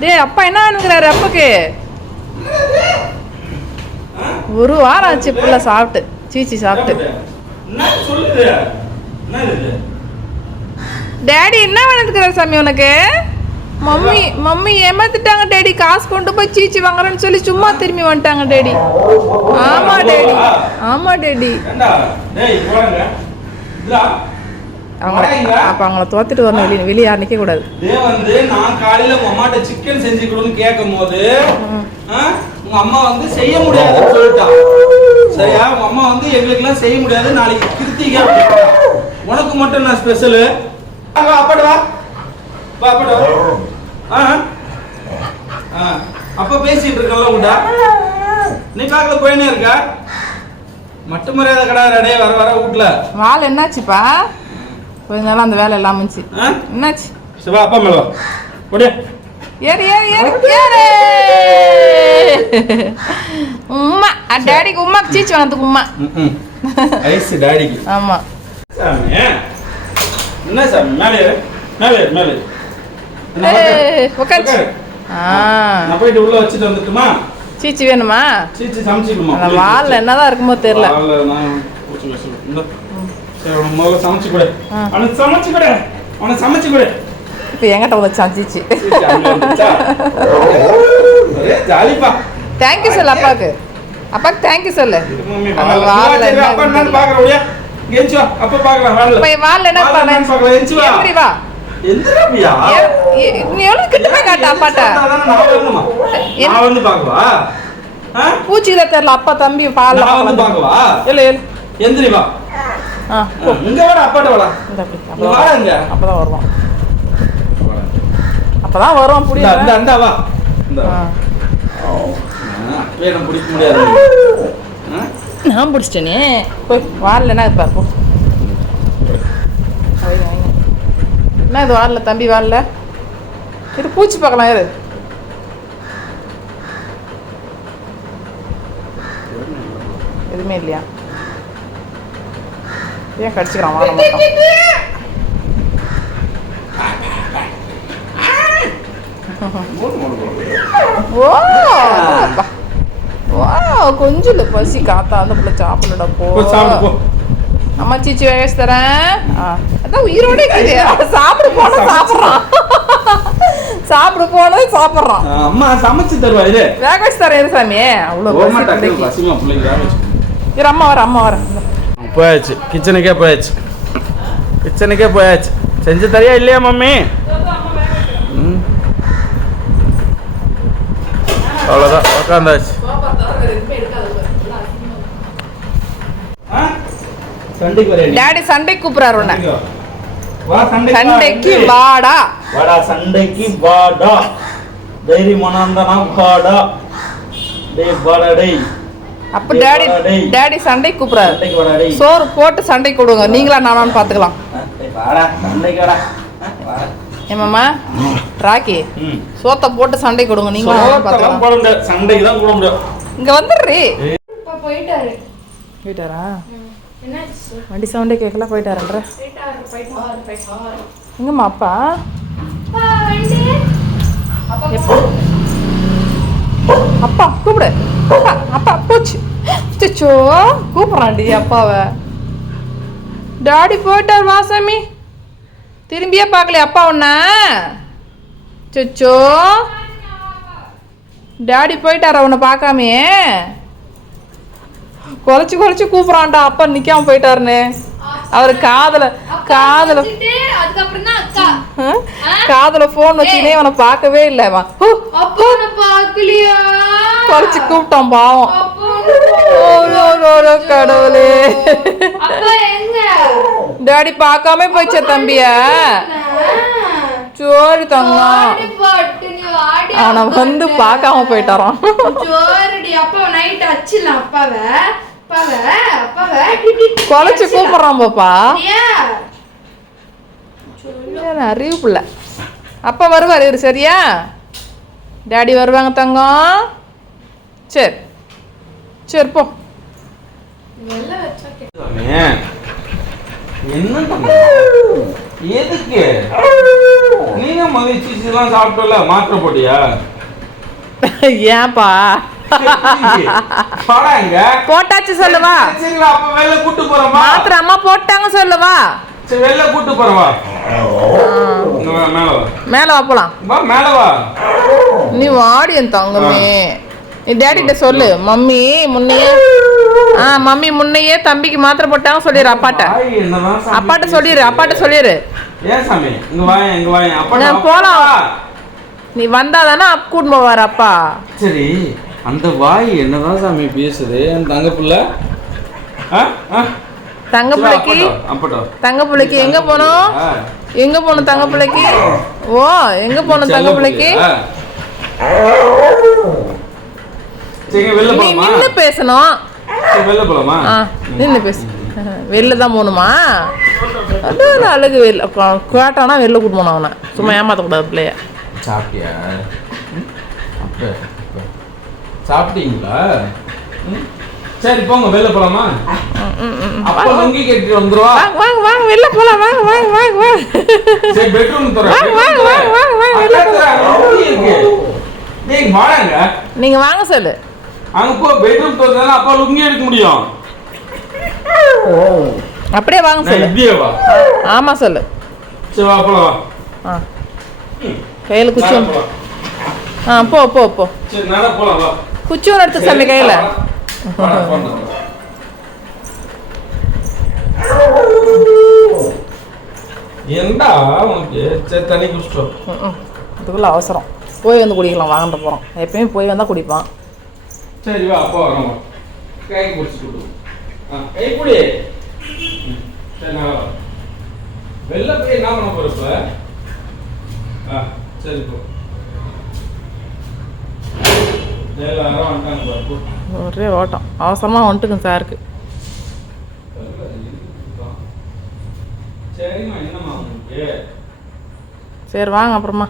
டேய் அப்பா என்ன வேணுங்கிறாரு அப்பாக்கு? ஒரு வாரம் ஆச்சு புள்ள சாப்பிட்டு. சீச்சி சாப்பிட்டு. டேடி என்ன வேணுங்கிறாரு சாமி உனக்கு? மம்மி மம்மி ஏமாத்திட்டாங்க டேடி. காசு கொண்டு போய் சீச்சி வாங்குறேன்னு சொல்லி சும்மா திரும்பி வந்துட்டாங்க டேடி. ஆமா டேடி. ஆமா டேடி ஏண்டா டேய் போறாங்க இதா அவங்கள அப்போ அவங்கள தோத்துட்டு வரணும். வெளியே வெளியே நிற்க கூடாது இதே வந்து நான் காலையில உங்க அம்மாட்ட சிக்கன் செஞ்சு கொடுன்னு கேட்கும் போது உங்க அம்மா வந்து செய்ய முடியாதுன்னு சொல்லிட்டா. சரியா? உங்க அம்மா வந்து எங்களுக்கு எல்லாம் செய்ய முடியாது. நாளைக்கு கிருத்திகை. உனக்கு மட்டும் நான் ஸ்பெஷலு அப்பாடு வா. வா அப்பாடு வா. ஆ ஆ. அப்ப பேசிட்டு இருக்கல உண்டா நீ பார்க்கல போயினே இருக்கா? மட்டு மரியாதை கிடையாது டேய் வர வர வீட்ல. வால் என்னாச்சுப்பா? கொஞ்ச நாள் அந்த வேலை எல்லாம் முடிச்சு ஆ? என்னாச்சு? சிவா அப்பா மேல ஓடியா. ஏறு ஏறு ஏறு ஏறு. உம்மா டேடிக்கு உம்மா சீச்சி வாங்கிறதுக்கு உம்மா. ஐஸ் டாடிக்கு. ஆமா. சாமி என்ன சாமி? மேலே ஏறு. மேலே ஏறு மேலே ஏறு. நான் போயிட்டு உள்ள வச்சுட்டு வந்துட்டுமா? சீச்சி வேணுமா? சீச்சி சமைச்சிக்கணுமா? வால்ல என்னதான் இருக்குமோ தெரியல. சரி உனக்கு முதல்ல சமைச்சு கொடு ஆ. அவனுக்கு சமைச்சு கொடு அவனுக்கு சமைச்சு கொடு இப்போ எங்கிட்ட ஜாலிப்பா தேங்க்யூ சொல்லு அப்பாவுக்கு அப்பாவுக்கு தேங்க்யூ சொல்லு அந்த என்ன அப்பா என்னன்னு எந்திச்சு வா. அப்பா பார்க்கலாம், வால்ல. போய் வால்ல என்ன வால்ல என்னன்னு பார்க்கலாம், எந்திச்சு வா. எந்திரி வா எந்திரா பியா? ஏ- ஏ- நீ எவ்வளவு கிட்ட போய் காட்ட அப்பாட்ட நான் வந்து பார்க்கவா? ஆ? பூச்சியில தெரியல அப்பா தம்பி பால் வந்து பார்க்கவா? இல்ல எந்திரி வா. இங்க வாடா, அப்பாட்ட அப்படி இங்க அப்பதான் வருவான். அப்பதான் வருவான் புரியுதா இந்தா, இந்தா வா. அப்பவே எனக்கு பிடிக்க முடியாது. நான் பிடிச்சிட்டேனே. போய் வாரில் என்ன இருப்பார் போ. வைங்க, வைங்க. என்ன இது வாரில் தம்பி வாரில்? இது பூச்சி பார்க்கலாம் இரு எதுவுமே இல்லையா? ஏன் கடிச்சுக்கிறான் வாழ மாட்டான் கொஞ்சம் பசி காத்தா அந்த பிள்ளை சாப்பிடல போ. அம்மா சீச்சி வேக வச்சு தரேன். அதான் உயிரோட இருக்குது சாப்பிட போன சாப்பிட்றான். சாப்பிட போனது சாப்பிட்றான். அம்மா சமைச்சு தருவா இது? வேக வச்சு தரேன் சாமி? அவ்வளோ பசி பிள்ளைக்கு அம்மா வர அம்மா வர. போயாச்சு கிச்சனுக்கே போயாச்சு கிச்சனுக்கே போயாச்சு செஞ்சு தரியா இல்லையா மம்மி. அவ்வளோதான் உக்காந்தாச்சு. டேடி சண்டைக்கு கூப்பிடுறாரு உன்னை. வா சண்டைக்கு சண்டைக்கு வாடா. வாடா சண்டைக்கு வாடா. தைரியமான இருந்தானா வாடா. டேய் வாடா டேய். அப்ப டேடி டேடி வாடா டேய். சோறு போட்டு சண்டைக்கு கொடுங்க. நீங்களா நானான்னு பார்த்துக்கலாம். ஏமாம்மா ராக்கி சோத்தை போட்டு சண்டை கொடுங்க. நீங்களா நானான்னு சோத்தெல்லாம் பார்த்துக்கலாம் சண்டைக்கு தான் முடியும். இங்க வந்துடுறி. போயிட்டாரு. போயிட்டாரா? வண்டி சவுண்டே கேட்கல போயிட்டாருன்ற. போயிட்டாரு போயிட்டாரு போயிட்டாரு. எங்கம்மா அப்பா? அப்பா கூப்பிடு. அப்பா அப்பா போச்சு. சிச்சோ கூப்பிட்றான்டி அப்பாவை. டாடி போயிட்டார் வாசாமி திரும்பியே பார்க்கலையா அப்பா உன்ன. சச்சோ டாடி போயிட்டார் அவனை பார்க்காமே குறைச்சி குறைச்சி கூப்பிட்றான்டா அப்பா நிற்காம போயிட்டாருன்னு. அவர் காதல காதல? காதுல போன் வச்சுனே அவனை பார்க்கவே இல்லை அவன். குறைச்சு கூப்பிட்டான் பாவம். கடவுளே. டாடி பார்க்காம போயிச்ச தம்பிய. சோறு தங்கம் அவனை வந்து பார்க்காம போயிட்டாரான் அப்பா நைட் அப்பாவை. அடிச்சிடலாம். கூப்பிடுறான் பாப்பா அறிவு பிள்ளை. அப்பா வருவார் இரு சரியா? டாடி வருவாங்க தங்கம். சரி. சரி போ? எதுக்கு? நீங்க மகிழ்ச்சி எல்லாம் சாப்பிட்டல மாத்திரை போட்டியா? ஏன்பா? போட்டாச்சு சொல்லுவா? சரிங்களா அப்ப வெளில கூட்டு போறோமா? மாத்திரை அம்மா போட்டாங்க சொல்லுவா? சரி வெளில கூட்டு போறவா மேல வா. போலாம். வா மேல வா. நீ வாடி என் தங்கமே. நீ டேடிட்ட சொல்லு. மம்மி முன்னையே ஆ மம்மி முன்னையே தம்பிக்கு மாத்திரை போட்டாங்க சொல்லிடு அப்பாட்ட. அப்பாட்ட சொல்லிடு அப்பாட்ட சொல்லிடு போலாம். நீ வந்தா தானே அப் கூட்டு போவார் அப்பா. சரி. அந்த வாய் என்னதான் சாமி பேசுது? என் தங்க புள்ள? தங்க பிள்ளைக்கு. தங்க பிள்ளைக்கு எங்க போனோம். எங்க போகணும் தங்க பிள்ளைக்கு? ஓ எங்க போகணும் தங்க பிள்ளைக்கு? நின்னு பேசணும். வெளில போலாமா? ஆ நின்னு பேசு. வெளில தான் போகணுமா? அது அழகு வெளில. கேட்டானா வெளில கூட்டு போனோம் அவனை. சும்மா ஏமாத்தக்கூடாது பிள்ளைய. சாப்பிட்டியா. சாப்பிட்டீங்களா? சரி போங்க வெளில போலாமா. அப்பா லுங்கி கட்டிட்டு வந்துருவா. வாங்க வாங்க வாங்க வெளில போலாம் வாங்க வாங்க வாங்க வாங்க. சரி பெட்ரூம் தர வாங்க, வாங்க, வாங்க, வாங்க, வாங்க, வெளில டேய் வாடாங்க நீங்க வாங்க சொல்லு. அங்க போ பெட்ரூம் திறந்தா அப்பா லுங்கி எடுக்க முடியும். அப்படியே வாங்க நான் சொல்லு. இப்படியே வா. ஆமா சொல்லு. சரி வா போலாம் வா. ஆ. கையில குச்சி போலாம். ஆ போ போ போ. சரி நட போலாம் வா. குச்சி ஒன்று எடுத்து சாமி கையில. குடிச்சிட்டோம் ம், ம். இதுக்குள்ள அவசரம். போய் வந்து குடிக்கலாம் வாங்கிட்டு போகிறோம் எப்பயுமே போய் வந்தால் குடிப்பான். சரி வா அப்பா வரோம் கை குடிச்சிட்டு. ஆ கை குடி. ம், சரி நான் வரேன். வெளில போய் என்ன பண்ண ஆ சரி போ எல்லாரும் வந்துட்டாங்க பாரு, போ. ஒரே ஓட்டம் அவசரமாக வந்துட்டுங்க சாருக்கு. சரி வாங்க அப்புறமா.